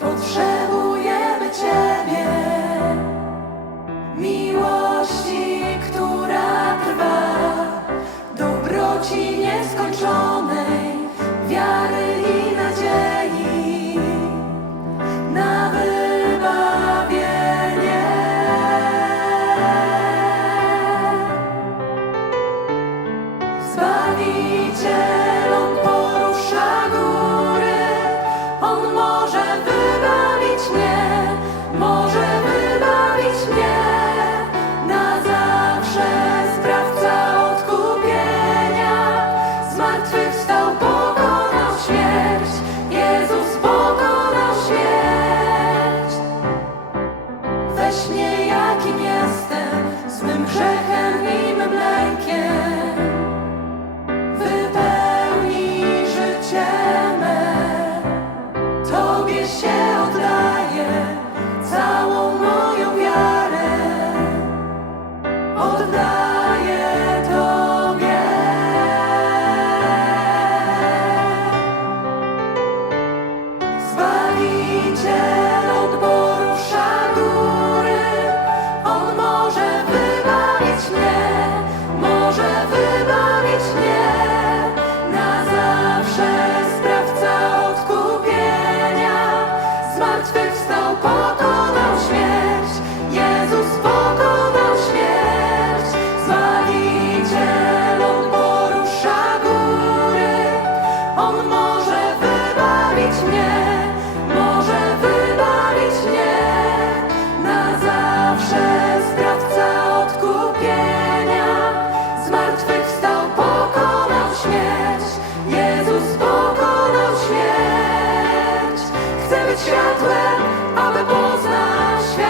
potrzebujemy Ciebie. Miłości, która trwa, dobroci nieskończonej, wiary i nadziei. Na wybawienie. Zbawiciel. Ten światłem, aby poznać świat.